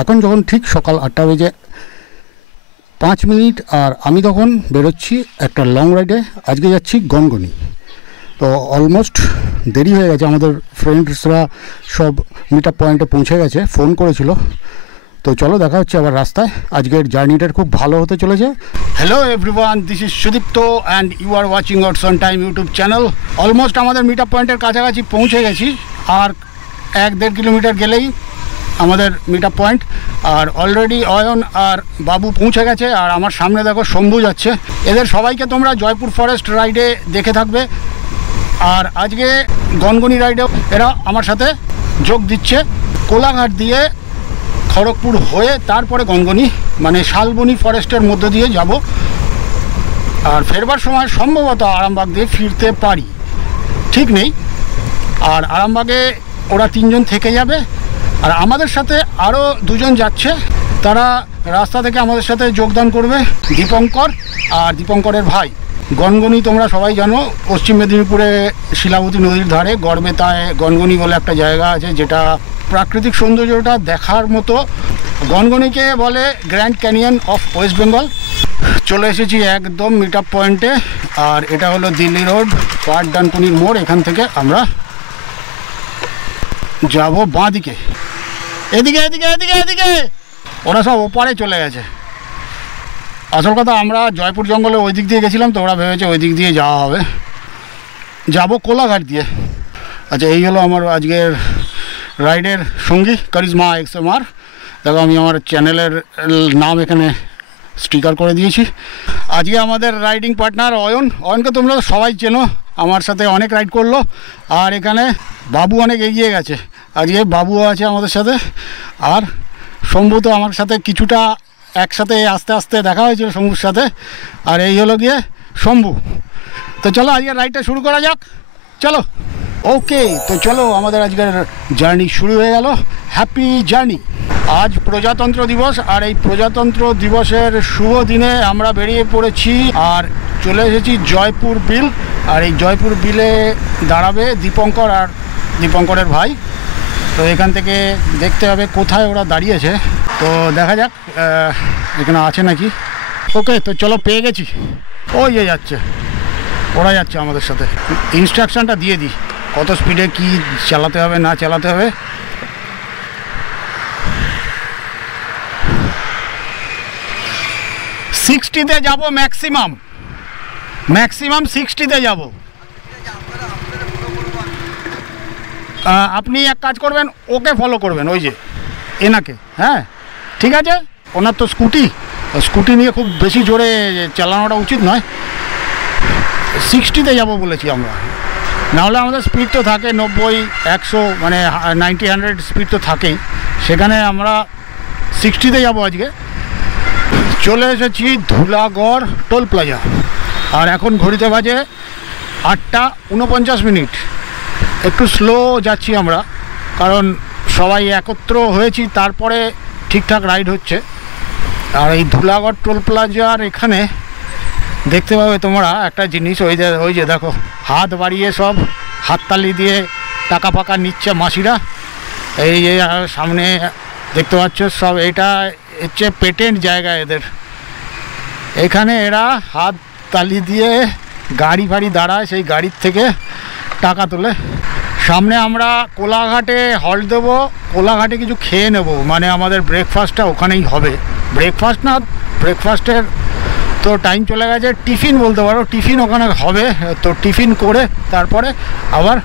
এখন যখন ঠিক সকাল 8টা বেজে 5 মিনিট, আর আমি তখন বেরোচ্ছি একটা লং রাইডে। আজকে যাচ্ছি গনগনি। তো অলমোস্ট দেরি হয়ে গেছে, আমাদের ফ্রেন্ডসরা সব মিট আপ পয়েন্টে পৌঁছে গেছে, ফোন করেছিল। তো চলো দেখা হচ্ছে আবার রাস্তায়। আজকের জার্নিটার খুব ভালো হতে চলেছে। Hello everyone, this is Sudipta and you are watching our on time YouTube channel. Almost আমাদের মিট আপ পয়েন্টের কাছাকাছি পৌঁছে গেছি, আর 1-1.5 কিলোমিটার গেলেই আমাদের মিট আপ পয়েন্ট। আর অলরেডি অয়ন আর বাবু পৌঁছে গেছে, আর আমার সামনে দেখো শম্ভু যাচ্ছে। এদের সবাইকে তোমরা জয়পুর ফরেস্ট রাইডে দেখে থাকবে, আর আজকে গনগনি রাইডেও এরা আমার সাথে যোগ দিচ্ছে। কোলাঘাট দিয়ে খড়গপুর হয়ে তারপরে গনগনি, মানে শালবনি ফরেস্টের মধ্য দিয়ে যাব। আর ফেরবার সময় সম্ভবত আরামবাগ দিয়ে ফিরতে পারি, ঠিক নেই। আর আরামবাগে ওরা 3 জন থেকে যাবে, আর আমাদের সাথে আরও 2 জন যাচ্ছে। তারা রাস্তা থেকে আমাদের সাথে যোগদান করবে, দীপঙ্কর আর দীপঙ্করের ভাই। গনগনি তোমরা সবাই জানো, পশ্চিম মেদিনীপুরে শিলাবতী নদীর ধারে গড়বেতায় গনগনি বলে একটা জায়গা আছে, যেটা প্রাকৃতিক সৌন্দর্যটা দেখার মতো। গনগনিকে বলে Grand Canyon of West Bengal. চলে এসেছি একদম মিট আপ পয়েন্টে, আর এটা হলো দিল্লি রোড, পাটডানকুনির মোড়। এখান থেকে আমরা যাব বাঁ দিকে। এদিকে এদিকে এদিকে এদিকে, ওরা সব ওপারে চলে গেছে। আসল কথা, আমরা জয়পুর জঙ্গলে ওই দিক দিয়ে গেছিলাম, তো ওরা ভেবেছে ওই দিক দিয়ে যাওয়া হবে। যাব কোলাঘাট দিয়ে। আচ্ছা, এই হলো আমার আজকের রাইডের সঙ্গী কারিজমা XMR। দেখো, আমি আমার চ্যানেলের নাম এখানে স্টিকার করে দিয়েছি। আজকে আমাদের রাইডিং পার্টনার অয়নকে তোমরা সবাই চেনো, আমার সাথে অনেক রাইড করলো। আর এখানে বাবু অনেক এগিয়ে গেছে, আজকে বাবুও আছে আমাদের সাথে। আর শম্ভু তো আমার সাথে কিছুটা একসাথে আস্তে আস্তে দেখা হয়েছিল শম্ভুর সাথে। আর এই হলো গিয়ে শম্ভু। তো চলো আজকে রাইডটা শুরু করা যাক, চলো। ওকে, তো চলো আমাদের আজকের জার্নি শুরু হয়ে গেল। Happy journey. আজ প্রজাতন্ত্র দিবস, আর এই প্রজাতন্ত্র দিবসের শুভ দিনে আমরা বেরিয়ে পড়েছি আর চলে এসেছি জয়পুর বিল। আর এই জয়পুর বিলে দাঁড়াবে দীপঙ্কর আর দীপঙ্করের ভাই। তো এখান থেকে দেখতে হবে কোথায় ওরা দাঁড়িয়েছে, তো দেখা যাক এখানে আছে নাকি। ওকে, তো চলো, পেয়ে গেছি। ওই যে যাচ্ছে, ওরা যাচ্ছে আমাদের সাথে। ইনস্ট্রাকশানটা দিয়ে দিই, কত স্পিডে কি চালাতে হবে না চালাতে হবে। সিক্সটিতে যাব, ম্যাক্সিমাম 60তে যাব। আপনি এক কাজ করবেন, ওকে ফলো করবেন, ওই যে এনাকে। হ্যাঁ ঠিক আছে, ওনার তো স্কুটি নিয়ে খুব বেশি জোরে চালানোটা উচিত নয়। 60তে যাব বলেছি আমরা, নাহলে আমাদের স্পিড তো থাকে 90, 100, মানে 90, 100 স্পিড তো থাকেই। সেখানে আমরা 60তে যাব আজকে। চলে এসেছি ধুলাগড় টোল প্লাজা, আর এখন ঘড়িতে বাজে 8:49। একটু স্লো যাচ্ছি আমরা, কারণ সবাই একত্র হয়েছি, তারপরে ঠিকঠাক রাইড হচ্ছে। আর এই ধুলাগড় টোল প্লাজার এখানে দেখতে পাবে তোমরা একটা জিনিস, ওই যে দেখো, হাত বাড়িয়ে সব হাততালি দিয়ে টাকা ফাঁকা নিচ্ছে মাসিরা। এই যে সামনে দেখতে পাচ্ছ সব, এটা হচ্ছে পেটেন্ট জায়গা এদের। এখানে এরা হাত তালি দিয়ে গাড়ি ফাড়ি দাঁড়ায়, সেই গাড়ির থেকে টাকা তোলে। সামনে আমরা কোলাঘাটে হল্ট দেবো, কোলাঘাটে কিছু খেয়ে নেব, মানে আমাদের ব্রেকফাস্টটা ওখানেই হবে। ব্রেকফাস্টের তো টাইম চলে গেছে, টিফিন বলতে পারো, টিফিন ওখানে হবে। তো টিফিন করে তারপরে আবার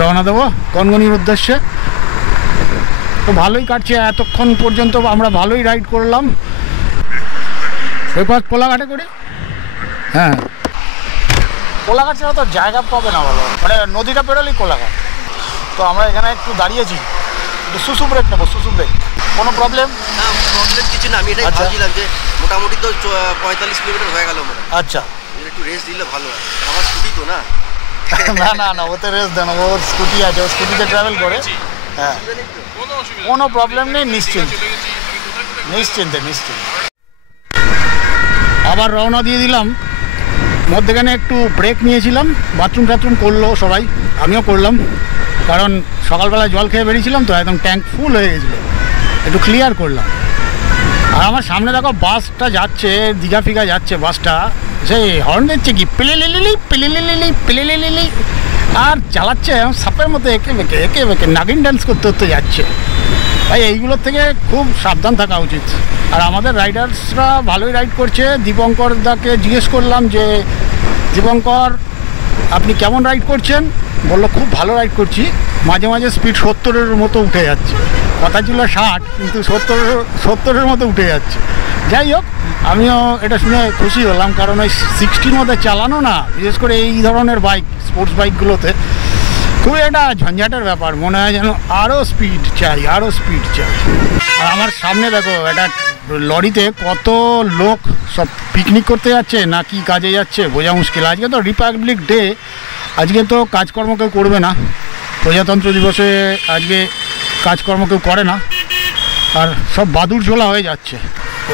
রওনা দেবো গনগনির উদ্দেশ্যে। তো ভালোই কাটছে এতক্ষণ পর্যন্ত, আমরা ভালোই রাইড করলাম। ব্রেকফাস্ট কোলাঘাটে করি। হ্যাঁ, কোলাঘাট ছাড়া তো জায়গা পাবে না ভালো, মানে নদীটা পেরোলেই কোলাঘাট। তো আমরা এখানে একটু দাঁড়িয়েছি, একটু সুসু ব্রেক নেবো, সুসু ব্রেক। কোনো প্রবলেম? না, প্রবলেম কিছু না। আমি এটাই ভাবছিলাম যে মোটামুটি তো 45 কিলোমিটার হয়ে গেল মনে। আচ্ছা, একটু রেস্ট দিলে ভালো হয়, আমার স্কুটি তো না। না, ওতে রেস্ট দেন, ওর স্কুটি আছে, ও স্কুটিতে ট্রাভেল করে। হ্যাঁ, কোনো প্রবলেম নেই, নিশ্চিন্তে। আবার রওনা দিয়ে দিলাম। মধ্যেখানে একটু ব্রেক নিয়েছিলাম, বাথরুম করলো সবাই, আমিও করলাম, কারণ সকালবেলা জল খেয়ে বেরিয়েছিলাম তো একদম ট্যাঙ্ক ফুল হয়ে গেছিলো। একটু ক্লিয়ার করলাম। আর আমার সামনে দেখো বাসটা যাচ্ছে, দীঘা ফিঘা যাচ্ছে বাসটা, সেই হর্ন দিচ্ছে কি পিলিলিলি পিলিলিলি পিলিলিলি, আর চালাচ্ছে সাপের মতো এঁকে বেঁকে নাগিন ডান্স করতে করতে যাচ্ছে। তাই এইগুলোর থেকে খুব সাবধান থাকা উচিত। আর আমাদের রাইডার্সরা ভালোই রাইড করছে। দীপঙ্কর দাকে জিজ্ঞেস করলাম যে দীপঙ্কর আপনি কেমন রাইড করছেন, বললো খুব ভালো রাইড করছি, মাঝে মাঝে স্পিড 70-এর মতো উঠে যাচ্ছে। কথা ছিল 60, কিন্তু 70-এর মতো উঠে যাচ্ছে। যাই হোক, আমিও এটা শুনে খুশি হলাম, কারণ ওই 60-র মধ্যে চালানো না, বিশেষ করে এই ধরনের বাইক, স্পোর্টস বাইকগুলোতে খুবই একটা ঝঞ্ঝাটের ব্যাপার। মনে হয় যেন আরও স্পিড চাই। আর আমার সামনে দেখো একটা লরিতে কত লোক সব পিকনিক করতে যাচ্ছে না কি কাজে যাচ্ছে বোঝা মুশকিল। আজকে তো রিপাবলিক ডে, আজকে তো কাজকর্ম কেউ করবে না, প্রজাতন্ত্র দিবসে আজকে কাজকর্ম কেউ করে না, আর সব বাদুর ঝোলা হয়ে যাচ্ছে।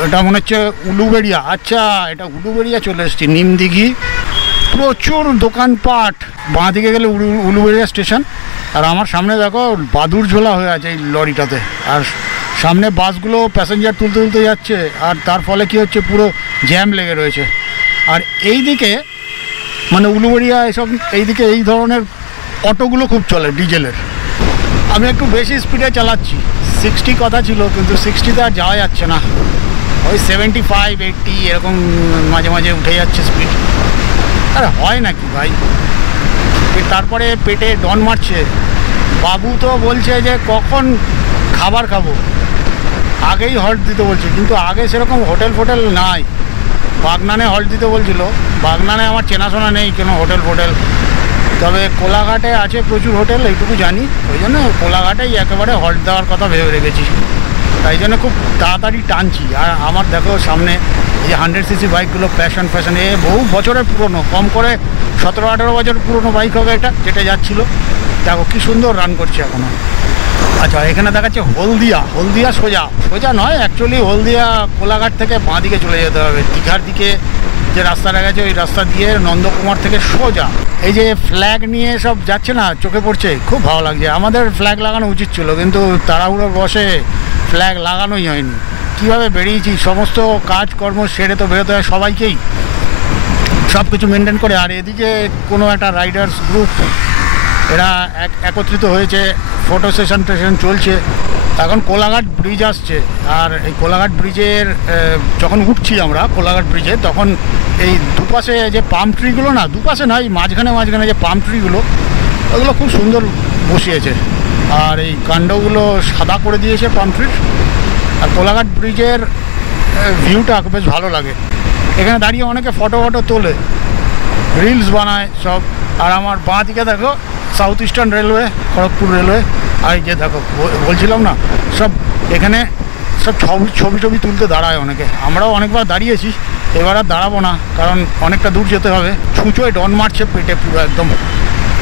এটা মনে হচ্ছে উলুবেড়িয়া। আচ্ছা, এটা উলুবেড়িয়া চলে এসেছি, নিমদিঘি, প্রচুর দোকানপাট, বাঁ দিকে গেলে উলুবেড়িয়া স্টেশন। আর আমার সামনে দেখো বাদুর ঝোলা হয়ে আছে এই লরিটাতে, আর সামনে বাসগুলো প্যাসেঞ্জার তুলতে যাচ্ছে, আর তার ফলে কি হচ্ছে, পুরো জ্যাম লেগে রয়েছে। আর এই দিকে মানে উলুবেড়িয়া এসব এইদিকে এই ধরনের অটোগুলো খুব চলে ডিজেলের। আমি একটু বেশি স্পিডে চালাচ্ছি, 60 কথা ছিল, কিন্তু 60-তে আর যাওয়া যাচ্ছে না, ওই 75-80 এরকম মাঝে মাঝে উঠে যাচ্ছে স্পিড। আরে হয় নাকি ভাই, তারপরে পেটে ডন মারছে। বাবু তো বলছে যে কখন খাবার খাবো, আগেই হল্ট দিতে বলছে, কিন্তু আগে সেরকম হোটেল ফোটেল নাই। বাগনানে হল্ট দিতে বলছিল, বাগনানে আমার চেনাশোনা নেই কোনো হোটেল ফোটেল, তবে কোলাঘাটে আছে প্রচুর হোটেল, এইটুকু জানি। ওই জন্য কোলাঘাটেই একেবারে হল্ট দেওয়ার কথা ভেবে রেখেছি, তাই জন্য খুব তাড়াতাড়ি টানছি। আর আমার দেখো সামনে এই যে 100cc বাইকগুলো, প্যাশন এ বহু বছরের পুরনো, কম করে 17-18 বছর পুরনো বাইক হবে এটা, যেটা যাচ্ছিল। দেখো কি সুন্দর রান করছে এখনও। আচ্ছা, এখানে দেখাচ্ছে হলদিয়া সোজা নয়, অ্যাকচুয়ালি হলদিয়া কোলাঘাট থেকে বাঁ দিকে চলে যেতে হবে। দীঘার দিকে যে রাস্তাটা গেছে ওই রাস্তা দিয়ে নন্দকুমার থেকে সোজা। এই যে ফ্ল্যাগ নিয়ে সব যাচ্ছে না, চোখে পড়ছে, খুব ভালো লাগছে। আমাদের ফ্ল্যাগ লাগানো উচিত ছিল, কিন্তু তাড়াহুড়োর বসে ফ্ল্যাগ লাগানোই হয়নি। কীভাবে বেরিয়েছি, সমস্ত কাজকর্ম সেরে তো বেরোতে হয় সবাইকেই, সব কিছু মেনটেন করে। আর এদিকে কোনো একটা রাইডার্স গ্রুপ এরা একত্রিত হয়েছে, ফটো সেশন চলছে। এখন কোলাঘাট ব্রিজ আসছে, আর এই কোলাঘাট ব্রিজের যখন উঠছি আমরা কোলাঘাট ব্রিজে, তখন এই দুপাশে যে পাম ট্রিগুলো, না দুপাশে নয়, মাঝখানে যে পাম ট্রিগুলো, ওগুলো খুব সুন্দর বসিয়েছে, আর এই কাণ্ডগুলো সাদা করে দিয়েছে পাম ট্রির। আর কোলাঘাট ব্রিজের ভিউটা বেশ ভালো লাগে। এখানে দাঁড়িয়ে অনেকে ফটো তোলে, রিলস বানায় সব। আর আমার বাঁ দিকে দেখো south eastern railway, Kharagpur railway. আর এই যে দেখো বলছিলাম না, সব এখানে সব ছবি তুলতে দাঁড়ায় অনেকে। আমরাও অনেকবার দাঁড়িয়েছি, এবার আর দাঁড়াবো না, কারণ অনেকটা দূর যেতে হবে। ছুঁচোয় ডন মারছে পেটে পুরো একদম।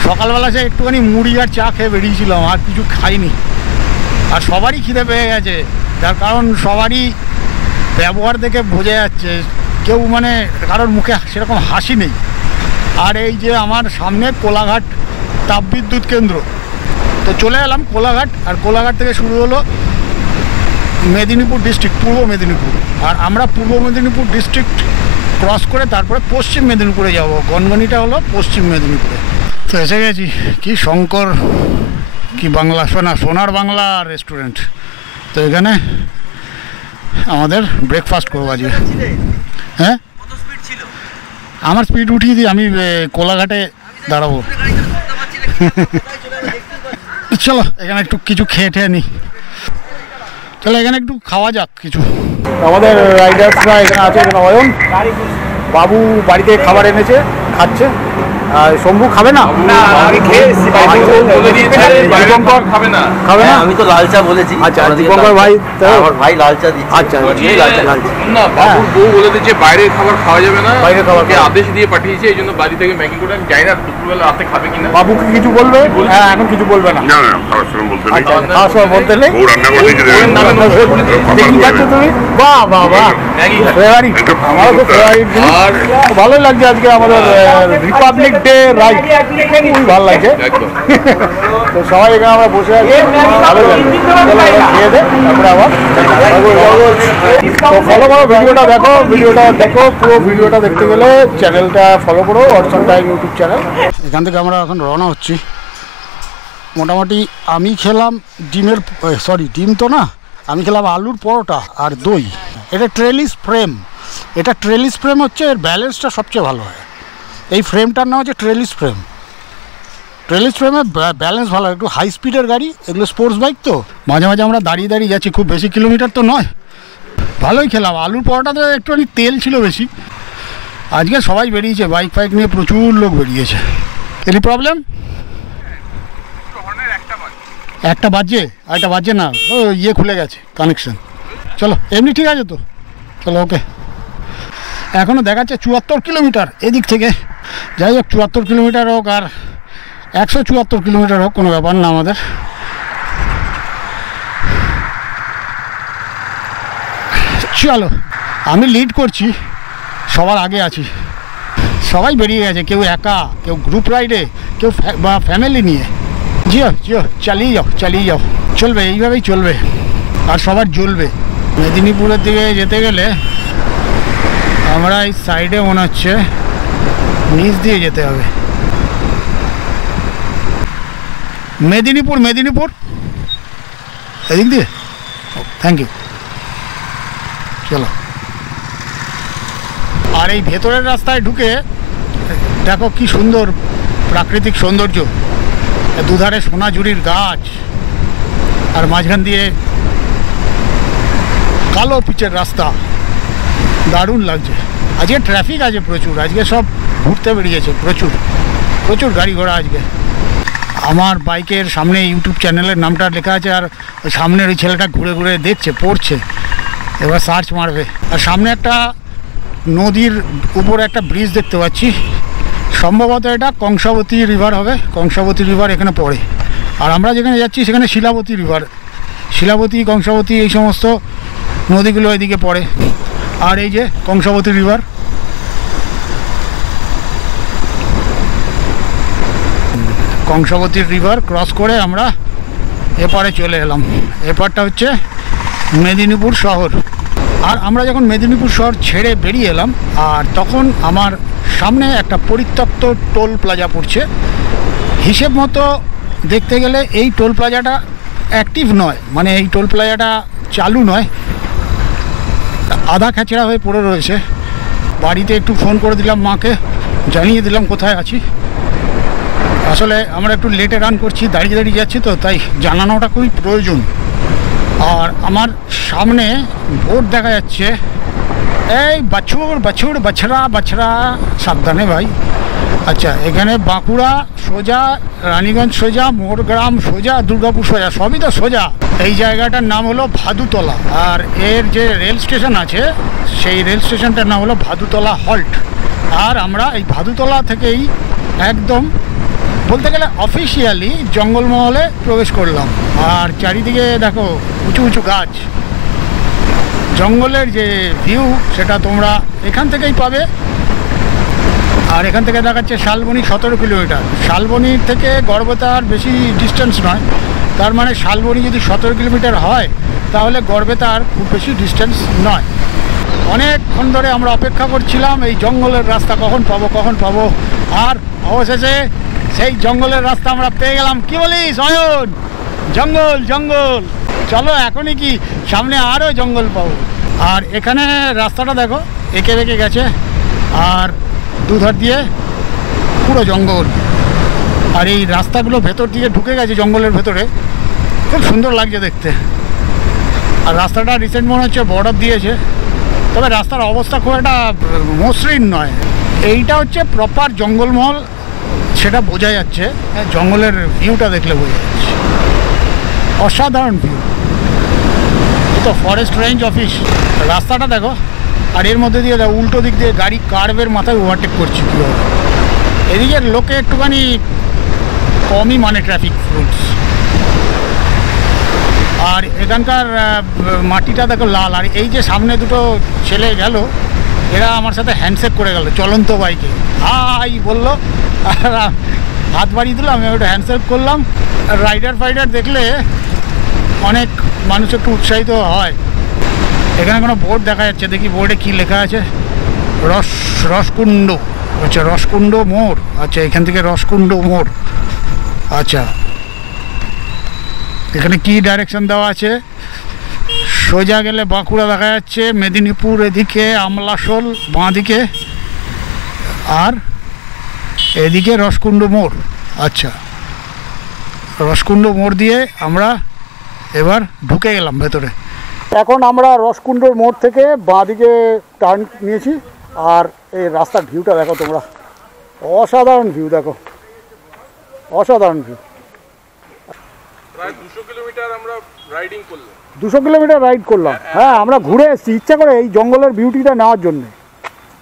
সকালবেলা সে একটুখানি মুড়ি আর চা খেয়ে বেরিয়েছিলাম, আর কিছু খাইনি। আর সবারই খিদে পেয়ে গেছে, যার কারণ সবারই ব্যবহার দেখে বোঝা যাচ্ছে, কেউ মানে কারোর মুখে সেরকম হাসি নেই। আর এই যে আমার সামনে কোলাঘাট তাপবিদ্যুৎ কেন্দ্র, তো চলে এলাম কোলাঘাট। আর কোলাঘাট থেকে শুরু হলো মেদিনীপুর ডিস্ট্রিক্ট, পূর্ব মেদিনীপুর। আর আমরা পূর্ব মেদিনীপুর ডিস্ট্রিক্ট ক্রস করে তারপরে পশ্চিম মেদিনীপুরে যাব। গনগনিটা হলো পশ্চিম মেদিনীপুরে। তো এসে গেছি, কি শঙ্কর কি বাংলা, সোনার বাংলা রেস্টুরেন্ট। তো এখানে আমাদের ব্রেকফাস্ট করবো আজকে। হ্যাঁ, আমার স্পিড উঠিয়ে দিই, আমি কোলাঘাটে দাঁড়াবো। চলো এখানে একটু কিছু খেয়ে নিই। চলো এখানে একটু খাওয়া যাক কিছু। আমাদের রাইডার্সরা এখানে আছে, নয়ন বাবু বাড়িতে খাবার এনেছে, খাচ্ছে। আর শম্ভু খাবে না, খাবে না। আমি তো লাল চা বলেছি। আচ্ছা, দীপঙ্কর ভাই, আমার ভাই লাল চা দিচ্ছে। আচ্ছা, না, বাবুর বউ বলে দিচ্ছে বাইরের খাবার খাওয়া যাবে না, বাইরের খাবারকে আদেশ দিয়ে পাঠিয়েছে, এই জন্য বাড়ি থেকে ম্যাগি করে। আমি জানি না দুপুরবেলা রাতে খাবে কিনা। বাবুকে কিছু বলবে? হ্যাঁ, এখন কিছু বলবে না। খাওয়ার সময় বলতে নেই। তুমি বাহ বাহ বাহ, ম্যাগি ফেভারিট, আমারও খুব ফেভারিট। আর ভালোই লাগছে আজকে আমাদের রিপাবলিক ডে রাইড, খুবই ভালো লাগছে। তো সবাই এখানে আমরা বসে আছি, ভালো লাগছে। চলো এবার খেয়ে দে, তারপরে আবার তো ফলো করো, ভিডিওটা দেখো পুরো ভিডিওটা দেখতে গেলে চ্যানেলটা ফলো করো, অর্চন টাইম ইউটিউব চ্যানেল। এখান থেকে আমরা এখন রওনা হচ্ছি। মোটামুটি আমি খেলাম ডিম তো না, আমি খেলাম আলুর পরোটা আর দই। এটা ট্রেলিস ফ্রেম, হচ্ছে এর ব্যালেন্সটা সবচেয়ে ভালো হয়। এই ফ্রেমটার নাম হচ্ছে ট্রেলিস ফ্রেমে ব্যালেন্স ভালো হয়। একটু হাই স্পিডের গাড়ি, এগুলো স্পোর্টস বাইক তো, মাঝে মাঝে আমরা দাঁড়িয়ে যাচ্ছি, খুব বেশি কিলোমিটার তো নয়। ভালোই খেলাম। আলুর পরোটাতে একটুখানি তেল ছিল বেশি। আজকে সবাই বেরিয়েছে, বাইক ফাইক নিয়ে প্রচুর লোক বেরিয়েছে। Any problem? একটা বাজছে না, ও ইয়ে খুলে গেছে কানেকশন। চলো এমনি ঠিক আছে তো, চলো ওকে। এখনও দেখাচ্ছে 74 কিলোমিটার এদিক থেকে। যাই হোক, 74 কিলোমিটার হোক আর 174 কিলোমিটার হোক, কোনো ব্যাপার না আমাদের। চলো, আমি লিড করছি, সবার আগে আছি। সবাই বেরিয়ে গেছে, কেউ একা, কেউ গ্রুপ রাইডে, কেউ বা ফ্যামিলি নিয়ে। জিও চালিয়ে যাও, চলবে, এইভাবেই চলবে আর সবার জ্বলবে। মেদিনীপুরের দিকে যেতে গেলে আমরা এই সাইডে মনে হচ্ছে নিচ দিয়ে যেতে হবে। মেদিনীপুর এদিক দিয়ে। Thank you. চলো। আর এই ভেতরের রাস্তায় ঢুকে দেখো কি সুন্দর প্রাকৃতিক সৌন্দর্য, দুধারে সোনাঝুরির গাছ আর মাঝখান দিয়ে কালো পিচের রাস্তা, দারুণ লাগছে। আজকে ট্রাফিক আছে প্রচুর, আজকে সব ঘুরতে বেরিয়েছে, প্রচুর গাড়ি ঘোড়া আজকে। আমার বাইকের সামনে ইউটিউব চ্যানেলের নামটা লেখা আছে, আর ওই সামনের ওই ছেলেটা ঘুরে ঘুরে দেখছে, পড়ছে, এবার সার্চ মারবে। আর সামনে একটা নদীর উপরে একটা ব্রিজ দেখতে পাচ্ছি, সম্ভবত এটা কংসাবতী রিভার হবে। কংসাবতী রিভার এখানে পড়ে। আর আমরা যেখানে যাচ্ছি সেখানে শিলাবতী রিভার, কংসাবতী এই সমস্ত নদীগুলো এদিকে পড়ে। আর এই যে কংসাবতী রিভার, ক্রস করে আমরা এপারে চলে এলাম। এপারটা হচ্ছে মেদিনীপুর শহর। আর আমরা যখন মেদিনীপুর শহর ছেড়ে বেরিয়ে এলাম, আর তখন আমার সামনে একটা পরিত্যক্ত টোল প্লাজা পড়ছে। হিসেব মতো দেখতে গেলে এই টোল প্লাজাটা অ্যাক্টিভ নয়, মানে এই টোল প্লাজাটা চালু নয়, আধা খেচড়া হয়ে পড়ে রয়েছে। বাড়িতে একটু ফোন করে দিলাম, মাকে জানিয়ে দিলাম কোথায় আছি। আসলে আমরা একটু লেটে রান করছি, দাঁড়িয়ে যাচ্ছি তো, তাই জানানোটা খুবই প্রয়োজন। আর আমার সামনে বোর্ড দেখা যাচ্ছে, এই বাছড়া সাবধানে ভাই। আচ্ছা, এখানে বাঁকুড়া সোজা, রানীগঞ্জ সোজা, মোরগ্রাম সোজা, দুর্গাপুর সোজা, সবই তো সোজা। এই জায়গাটার নাম হলো ভাদুতলা। আর এর যে রেল স্টেশন আছে, সেই রেল স্টেশনটার নাম হলো ভাদুতলা হল্ট। আর আমরা এই ভাদুতলা থেকেই একদম বলতে গেলে অফিসিয়ালি জঙ্গলমহলে প্রবেশ করলাম। আর চারিদিকে দেখো উঁচু গাছ, জঙ্গলের যে ভিউ সেটা তোমরা এখান থেকেই পাবে। আর এখান থেকে দেখাচ্ছে শালবনি 17 কিলোমিটার। শালবনির থেকে গড়বেতার বেশি ডিস্টেন্স নয়, তার মানে শালবনি যদি 17 কিলোমিটার হয় তাহলে গড়বেতার খুব বেশি ডিস্টেন্স নয়। অনেকক্ষণ ধরে আমরা অপেক্ষা করছিলাম এই জঙ্গলের রাস্তা কখন পাবো, আর অবশেষে সেই জঙ্গলের রাস্তা আমরা পেয়ে গেলাম। কি বলিস অয়ন? জঙ্গল। চলো এখনই কি সামনে আরও জঙ্গল পাবো। আর এখানে রাস্তাটা দেখো এঁকে রেখে গেছে, আর দুধার দিয়ে পুরো জঙ্গল। আর এই রাস্তাগুলো ভেতর দিকে ঢুকে গেছে জঙ্গলের ভেতরে, খুব সুন্দর লাগছে দেখতে। আর রাস্তাটা রিসেন্ট মনে হচ্ছে বর্ডার দিয়েছে, তবে রাস্তার অবস্থা খুব একটা মসৃণ নয়। এইটা হচ্ছে প্রপার জঙ্গলমহল, সেটা বোঝা যাচ্ছে, জঙ্গলের ভিউটা দেখলে বোঝা যাচ্ছে, অসাধারণ ভিউ। তো ফরেস্ট রেঞ্জ অফিস, রাস্তাটা দেখো। আর এর মধ্যে দিয়ে উল্টো দিক দিয়ে গাড়ি কার্ভের মাথায় ওভারটেক করছি কীভাবে। এদিকের লোকে একটুখানি কমই মানে ট্রাফিক রুলস। আর এখানকার মাটিটা দেখো লাল। আর এই যে সামনে দুটো ছেলে গেল, এরা আমার সাথে হ্যান্ডশেক করে গেল চলন্ত বাইকে, হাই বললো, আর হাত বাড়িয়ে দিলাম, আমি ওটা হ্যান্ডশেক করলাম। রাইডার ফাইডার দেখলে অনেক মানুষ একটু উৎসাহিত হয়। এখানে কোনো বোর্ড দেখা যাচ্ছে, দেখি বোর্ডে কি লেখা আছে। রসকুণ্ড, আচ্ছা রসকুণ্ড মোড়, আচ্ছা এখান থেকে রসকুণ্ড মোড়। আচ্ছা এখানে কি ডাইরেকশন দেওয়া আছে? সোজা গেলে বাঁকুড়া দেখা যাচ্ছে, মেদিনীপুর এদিকে, আমলাশোল বাঁ দিকে, আর এদিকে রসকুণ্ড মোড়। আচ্ছা রসকুণ্ড মোড় দিয়ে আমরা এবার ঢুকে গেলাম ভেতরে। এখন আমরা রসকুণ্ডর মোড় থেকে বাঁ দিকে টার্ন নিয়েছি। আর এই রাস্তার ভিউটা দেখো তোমরা, অসাধারণ ভিউ, দেখো অসাধারণ ভিউ। প্রায় 200 কিলোমিটার আমরা রাইডিং করলাম। 200 কিলোমিটার রাইড করলাম। হ্যাঁ আমরা ঘুরে এসেছি ইচ্ছা করে এই জঙ্গলের বিউটিটা নেওয়ার জন্য,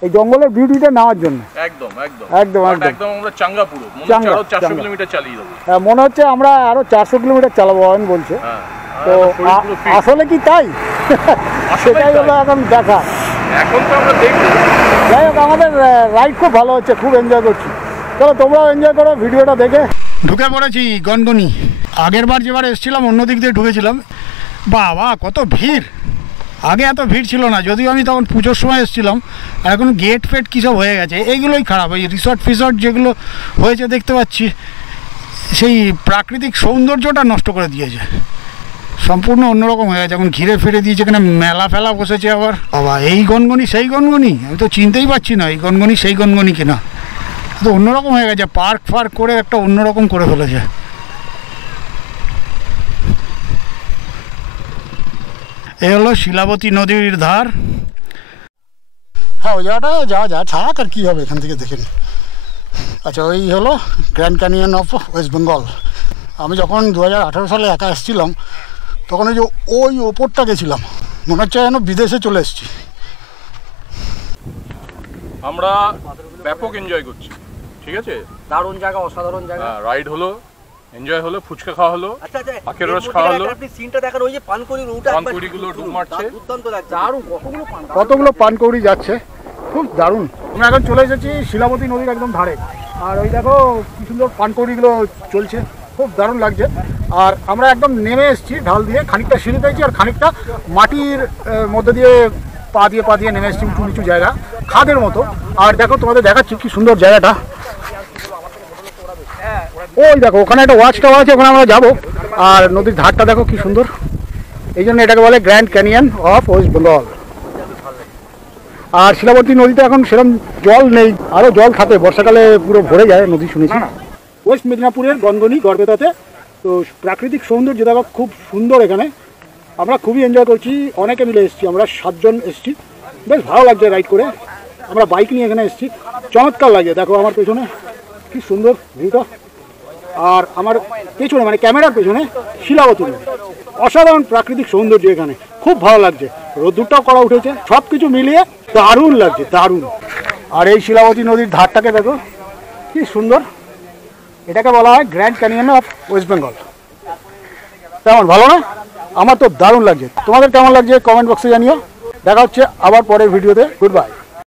এই জঙ্গলের বিউটিটা নেওয়ার জন্য। একদম একদম একদম একদম একদম আমরা চাঙ্গা পুরো মনে হচ্ছে আরো 400 কিলোমিটার চালিয়ে দেব। হ্যাঁ মনে হচ্ছে আমরা আরো 400 কিলোমিটার চালাবো আমি বলছে। তো আসলে কি তাই? সেটাই হলো এখন দেখা। এখন তো আমরা দেখব। যাই হোক আমাদের রাইড খুব ভালো হচ্ছে, খুব এনজয় করছি। চলো তোমরাও এনজয় করো ভিডিওটা দেখে। ঢুকে পড়েছি গনগনি। আগের বার যেবার এসেছিলাম অন্য দিক দিয়ে ঢুকেছিলাম, বাবা কত ভিড়। আগে এত ভিড় ছিল না, যদিও আমি তখন পুজোর সময় এসেছিলাম। আর এখন গেট ফেট কী সব হয়ে গেছে, এইগুলোই খারাপ। এই রিসর্ট ফিসর্ট যেগুলো হয়েছে দেখতে পাচ্ছি, সেই প্রাকৃতিক সৌন্দর্যটা নষ্ট করে দিয়েছে, সম্পূর্ণ অন্যরকম হয়ে গেছে। এখন ঘিরে ফিরে দিয়েছে, এখানে মেলা ফেলা বসেছে আবার। বাবা এই গনগনি সেই গনগনি, আমি তো চিনতেই পারছি না এই গনগনি সেই গনগনি কিনা। তো অন্যরকম হয়ে গেছে, পার্ক ফার্ক করে একটা অন্যরকম করে ফেলেছে। এই হলো শিলাবতী নদীর ধার। হ্যাঁ ওই জায়গাটা যাওয়া যায়, থাক আর কী হবে এখান থেকে দেখেন। আচ্ছা ওই হলো grand Canyon of West Bengal. আমি যখন 2018 সালে একা এসেছিলাম তখন ওই যে ওই ওপরটা গেছিলাম, মনে হচ্ছে যেন বিদেশে চলে এসেছি। আমরা ব্যাপক এনজয় করছি, ঠিক আছে? দারুণ জায়গা, অসাধারণ জায়গা। রাইড হলো, এনজয় হলো, ফুচকা খাওয়া হলো, আচ্ছা আচ্ছা আখের রস খাওয়া হলো। আপনি সিনটা দেখেন, ওই যে পানকৌড়ি ওটা পানকৌড়িগুলো ডুব মারছে, দুর্দান্ত লাগছে। দারুণ কতগুলো পানকৌড়ি যাচ্ছে, খুব দারুণ। আমরা এখন চলে এসেছি শিলাবতী নদীর একদম ধারে। আর ওই দেখো কি সুন্দর পানকৌড়িগুলো চলছে, খুব দারুণ লাগছে। আর আমরা একদম নেমে এসেছি ঢাল দিয়ে, খানিকটা সিঁড়ি পেয়েছি আর খানিকটা মাটির মধ্যে দিয়ে পা দিয়ে নেমে এসেছি, উঁচু নিচু জায়গা, খাদের মতো। আর দেখো তোমাদের দেখাচ্ছি কি সুন্দর জায়গাটা। ওই দেখো ওখানে একটা ওয়াচ টাওয়ার আছে, ওখানে আমরা যাবো। আর নদীর ধারটা দেখো কি সুন্দর, এই জন্য এটাকে বলে Grand Canyon of West Bengal. আর শিলাবতী নদীতে এখন সেরকম জল নেই, আরও জল থাকে, বর্ষাকালে পুরো ভরে যায় নদী শুনেছি। ওয়েস্ট মেদিনীপুরের গনগনি গড়বেতাতে। তো প্রাকৃতিক সৌন্দর্য দেখো খুব সুন্দর এখানে, আমরা খুবই এনজয় করছি। অনেকে মিলে এসেছি, আমরা 7 জন এসেছি, বেশ ভালো লাগছে রাইড করে। আমরা বাইক নিয়ে এখানে এসেছি, চমৎকার লাগে। দেখো আমার পেছনে কি সুন্দর ভিউটা, আর আমার পেছনে মানে ক্যামেরার পেছনে শিলাবতী নদী, অসাধারণ প্রাকৃতিক সৌন্দর্য এখানে, খুব ভালো লাগছে। রোদ্দুরটাও করা উঠেছে, সব কিছু মিলিয়ে দারুণ লাগছে, দারুণ। আর এই শিলাবতী নদীর ধারটাকে দেখো কি সুন্দর, এটাকে বলা হয় grand Canyon of West Bengal. কেমন, ভালো না? আমার তো দারুণ লাগছে। তোমাদের কেমন লাগছে কমেন্ট বক্সে জানিও। দেখা হচ্ছে আবার পরের ভিডিওতে। Good bye.